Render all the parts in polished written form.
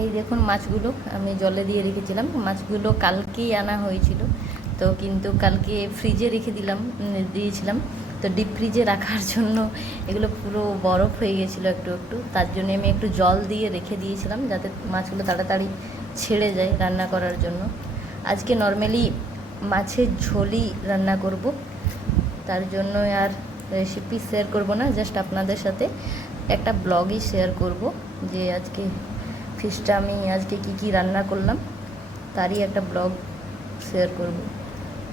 এই দেখুন মাছগুলো আমি জলে দিয়ে রেখেছিলাম। মাছগুলো কালকেই আনা হয়েছিল, তো কিন্তু কালকে ফ্রিজে রেখে দিয়েছিলাম। তো ডিপ ফ্রিজে রাখার জন্য এগুলো পুরো বরফ হয়ে গেছিলো একটু একটু, তার জন্য আমি একটু জল দিয়ে রেখে দিয়েছিলাম যাতে মাছগুলো তাড়াতাড়ি ছেড়ে যায় রান্না করার জন্য। আজকে নর্মালি মাছের ঝোলই রান্না করব, তার জন্য আর রেসিপি শেয়ার করব না, জাস্ট আপনাদের সাথে একটা ব্লগই শেয়ার করব যে আজকে ফিশটা আমি আজকে কি রান্না করলাম তারই একটা ব্লগ শেয়ার করব।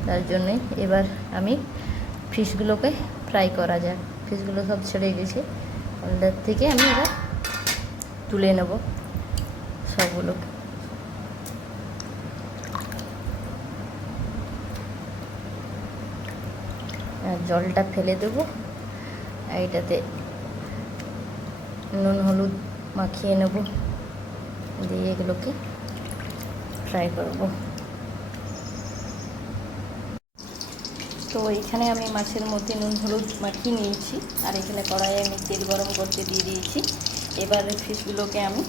তার জন্যে এবার আমি ফিশগুলোকে ফ্রাই করা যাক। ফিশগুলো সব ছেড়ে গেছে, ওটার থেকে আমি এবার তুলে নেব সবগুলোকে। জলটা ফেলে দেবো, এইটাতে নুন হলুদ মাখিয়ে নেব, দিয়ে এগুলোকে ফ্রাই করব। তো এখানে আমি মাছের মধ্যে নুন হলুদ মাখিয়ে নিয়েছি, আর এখানে কড়াইয়ে আমি তেল গরম করতে দিয়ে দিয়েছি। এবার ফিশগুলোকে আমি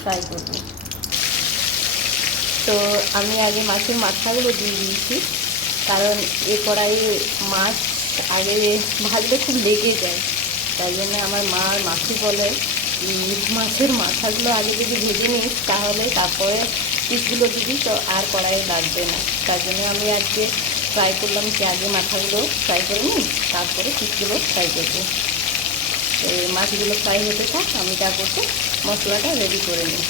ফ্রাই করব। তো আমি আগে মাছের মাথাগুলো দিয়ে দিয়েছি, কারণ এ কড়াইয়ে মাছ আগে ভাজলে খুব লেগে যায়। তাই জন্য আমার মা আর মাসি বলে মাছের মাথাগুলো আগে যদি ভেজে নিস তাহলে তারপরে পিসগুলো দিবি, তো আর কড়াইয়ে লাগবে না। তার জন্য আমি আজকে ফ্রাই করলাম কি আগে মাথাগুলো ফ্রাই করে নিই, তারপরে পিসগুলো ফ্রাই করবো। তো মাছগুলো ফ্রাই হতে থাক, আমি তা করতে মশলাটা রেডি করে নিই।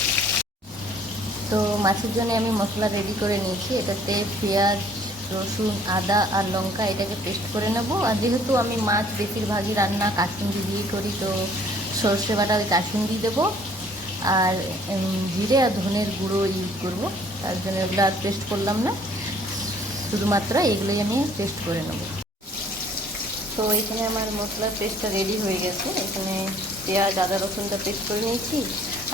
তো মাছের জন্য আমি মশলা রেডি করে নিয়েছি। এটাতে পেঁয়াজ, রসুন, আদা আর লঙ্কা এটাকে পেস্ট করে নেব। আর যেহেতু আমি মাছ বেশিরভাগই রান্না কাসুন্দি দিয়ে করি, তো সর্ষে বাটা ওই কাসুন্দি দেবো, আর জিরে আর ধনের গুঁড়ো ইউজ করব। তার জন্য এগুলো আর পেস্ট করলাম না, শুধুমাত্র এগুলোই আমি পেস্ট করে নেব। তো এখানে আমার মশলার পেস্টটা রেডি হয়ে গেছে। এখানে পেঁয়াজ, আদা, রসুনটা পেস্ট করে নিয়েছি,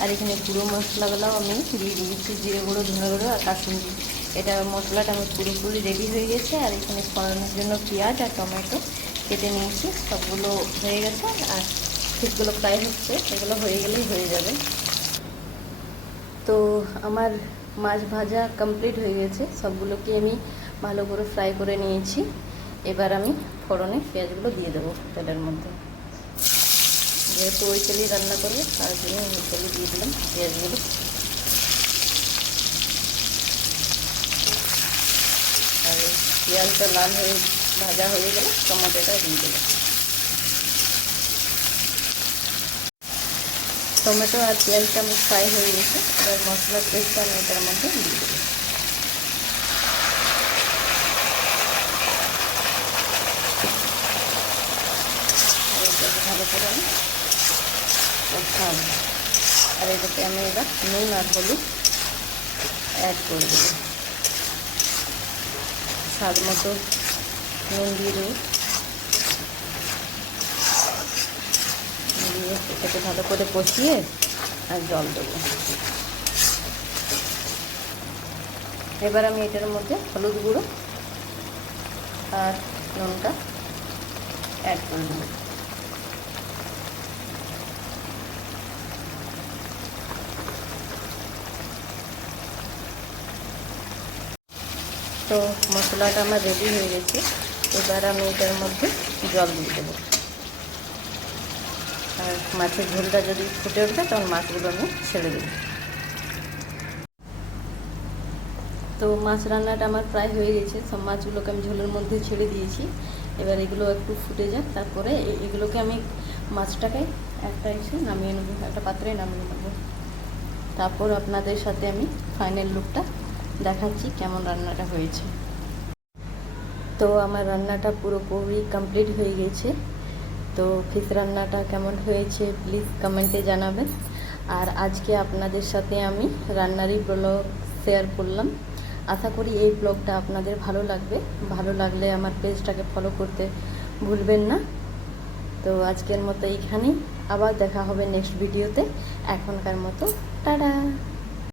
আর এখানে গুঁড়ো মশলাগুলোও আমি দিয়ে দিয়েছি, জিরে গুঁড়ো, ধনে গুঁড়ো আর কাসুন্দি। এটা মশলাটা আমার পুরোপুরি রেডি হয়ে গেছে। আর এখানে ফোড়ানোর জন্য পেঁয়াজ আর টমেটো কেটে নিয়েছি, সবগুলো হয়ে গেছে। আর ফিশগুলো ফ্রাই হচ্ছে, এগুলো হয়ে গেলেই হয়ে যাবে। তো আমার মাছ ভাজা কমপ্লিট হয়ে গেছে, সবগুলোকে আমি ভালো করে ফ্রাই করে নিয়েছি। এবার আমি ফোড়নে পেঁয়াজগুলো দিয়ে দেবো তেলের মধ্যে, যেহেতু ওই তেলেই রান্না করবো তার জন্য ওই তেলে দিয়ে দিলাম পেঁয়াজগুলো। আর পেঁয়াজটা লাল হয়ে ভাজা হয়ে গেলে টমেটোটা দিয়ে দেবো। টমেটো আর পেঁয়াজটা আমার ফ্রাই হয়ে গেছে, এবার মশলার পেস্টটা আমি এটার মধ্যে দিয়ে দেবো। ভালো করে আমি কষতে হবে। আর এটাতে আমি এবার নুন আর হলুদ অ্যাড করে দেবো, স্বাদ মতো নুন দিয়ে দেবো, দিয়ে এটাকে ভালো করে কষিয়ে আর জল দেবো। এবার আমি এটার মধ্যে হলুদ গুঁড়ো আর নুনটা অ্যাড করে দেবো। তো মশলাটা আমার রেডি হয়ে গেছে, এবার আমি এটার মধ্যে জল দিয়ে দেবো। আর মাছের ঝোলটা যদি ফুটে ওঠে তখন মাছগুলো আমি ছেড়ে দেবো। তো মাছ রান্নাটা আমার প্রায় হয়ে গেছে, সব মাছগুলোকে আমি ঝোলের মধ্যে ছেড়ে দিয়েছি। এবার এগুলো একটু ফুটে যাক, তারপরে এগুলোকে আমি মাছটাকে একটা এসে নামিয়ে নেবো, একটা পাত্রে নামিয়ে নেবো। তারপর আপনাদের সাথে আমি ফাইনাল লুকটা দেখাচ্ছি কেমন রান্নাটা হয়েছে। তো আমার রান্নাটা পুরোপুরি কমপ্লিট হয়ে গেছে। তো ফিশ রান্নাটা কেমন হয়েছে প্লিজ কমেন্টে জানাবেন। আর আজকে আপনাদের সাথে আমি রান্নারই ব্লগ শেয়ার করলাম। আশা করি এই ব্লগটা আপনাদের ভালো লাগবে। ভালো লাগলে আমার পেজটাকে ফলো করতে ভুলবেন না। তো আজকের মতো এইখানেই, আবার দেখা হবে নেক্সট ভিডিওতে। এখনকার মতো টাটা।